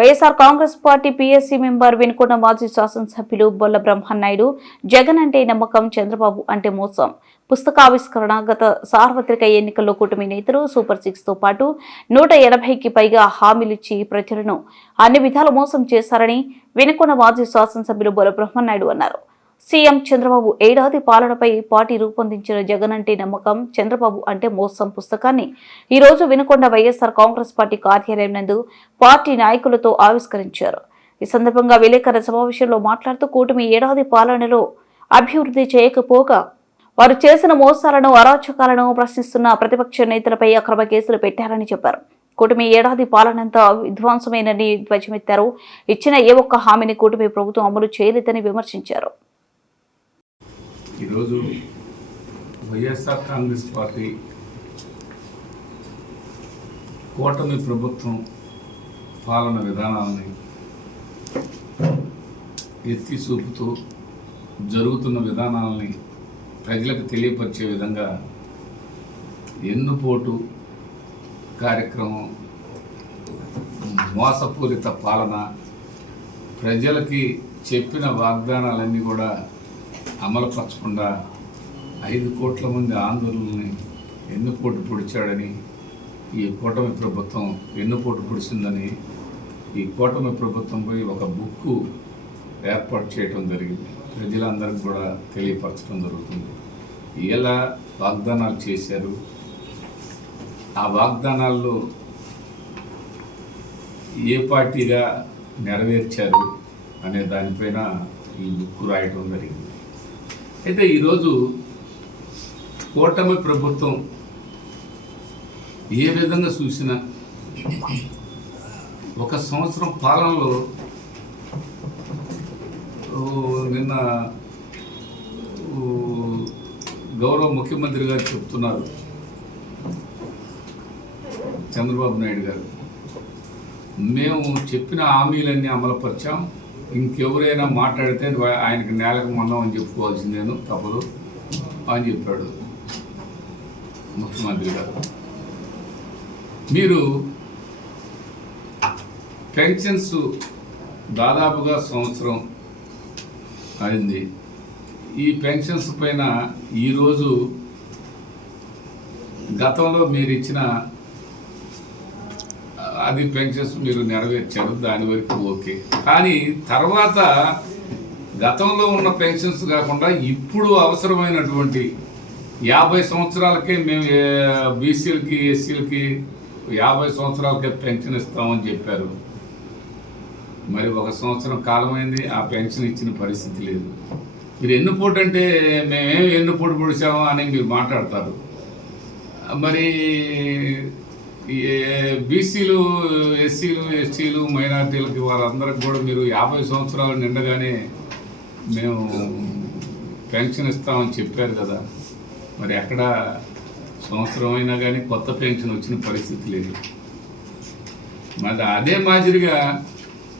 YSR Congress party PSC member Venukonda మాజీ శాసనసభ్యులు బొల్ల బ్రహ్మన్నాయుడు జగన్ అంటే నమ్మకం చంద్రబాబు అంటే మోసం. పుస్తకావిష్కరణ గత సార్వత్రిక ఎన్నికల్లో కూటమి నేతలు సూపర్ సిక్స్తో పాటు నూట ఎనభైకి పైగా హామీలిచ్చి ప్రజలను అన్ని విధాల మోసం చేశారని వెనుకొండ మాజీ శాసనసభ్యులు బొల్ల బ్రహ్మన్నాయుడు అన్నారు. సీఎం చంద్రబాబు ఏడాది పాలనపై పార్టీ రూపొందించిన జగన్ అంటే నమ్మకం చంద్రబాబు అంటే మోసం పుస్తకాన్ని ఈరోజు వినుకొండ వైఎస్ఆర్ కాంగ్రెస్ పార్టీ కార్యాలయం నందు పార్టీ నాయకులతో ఆవిష్కరించారు. ఈ సందర్భంగా విలేకరుల సమావేశంలో మాట్లాడుతూ కూటమి ఏడాది పాలనలో అభివృద్ధి చేయకపోగా వారు చేసిన మోసాలను అరాచకాలను ప్రశ్నిస్తున్న ప్రతిపక్ష నేతలపై అక్రమ కేసులు పెట్టారని చెప్పారు. కూటమి ఏడాది పాలనంతా విధ్వంసమేనని ధ్వజమెత్తారు. ఇచ్చిన ఏ ఒక్క హామీని కూటమి ప్రభుత్వం అమలు చేయలేదని విమర్శించారు. ఈరోజు వైఎస్ఆర్ కాంగ్రెస్ పార్టీ కూటమి ప్రభుత్వం పాలన విధానాలని ఎత్తి చూపుతూ జరుగుతున్న విధానాలని ప్రజలకు తెలియపరిచే విధంగా ఎన్నుపోటు కార్యక్రమం మోసపూరిత పాలన ప్రజలకి చెప్పిన వాగ్దానాలన్నీ కూడా అమలుపరచకుండా ఐదు కోట్ల మంది ఆందోళనని ఎన్నుపోటు పొడిచాడని ఈ కూటమి ప్రభుత్వం ఎన్నుపోటు పొడిచిందని ఈ కూటమి ప్రభుత్వంపై ఒక బుక్కు ఏర్పాటు చేయడం జరిగింది. ప్రజలందరికీ కూడా తెలియపరచడం జరుగుతుంది. ఎలా వాగ్దానాలు చేశారు. ఆ వాగ్దానాల్లో ఏ పార్టీగా నెరవేర్చారు అనే దానిపైన ఈ బుక్ రాయటం జరిగింది. అయితే ఈరోజు కూటమి ప్రభుత్వం ఏ విధంగా చూసినా ఒక సంవత్సరం పాలనలో నిన్న గౌరవ ముఖ్యమంత్రి గారు చెప్తున్నారు చంద్రబాబు నాయుడు గారు. మేము చెప్పిన హామీలన్నీ అమలుపరిచాం. ఇంకెవరైనా మాట్లాడితే ఆయనకు నేలకు మొన్నం అని చెప్పుకోవాల్సిందేను తప్పదు అని చెప్పాడు ముఖ్యమంత్రి గారు. మీరు పెన్షన్స్ దాదాపుగా సంవత్సరం అయింది. ఈ పెన్షన్స్ పైన ఈరోజు గతంలో మీరు ఇచ్చిన అది పెన్షన్స్ మీరు నెరవేర్చారు దాని వరకు ఓకే. కానీ తర్వాత గతంలో ఉన్న పెన్షన్స్ కాకుండా ఇప్పుడు అవసరమైనటువంటి యాభై సంవత్సరాలకే మేము బీసీలకి ఎస్సీలకి యాభై సంవత్సరాలకే పెన్షన్ ఇస్తామని చెప్పారు. మరి ఒక సంవత్సరం కాలమైంది ఆ పెన్షన్ ఇచ్చిన పరిస్థితి లేదు. మీరు ఎన్నుపోటు అంటే మేమేం పూట పొడిచాము అని మీరు మాట్లాడతారు. మరి బీసీలు ఎస్సీలు ఎస్టీలు మైనార్టీలకి వారందరికి కూడా మీరు యాభై సంవత్సరాలు నిండగానే మేము పెన్షన్ ఇస్తామని చెప్పారు కదా. మరి ఎక్కడ సంవత్సరం అయినా కానీ కొత్త పెన్షన్ వచ్చిన పరిస్థితి లేదు. మరి అదే మాదిరిగా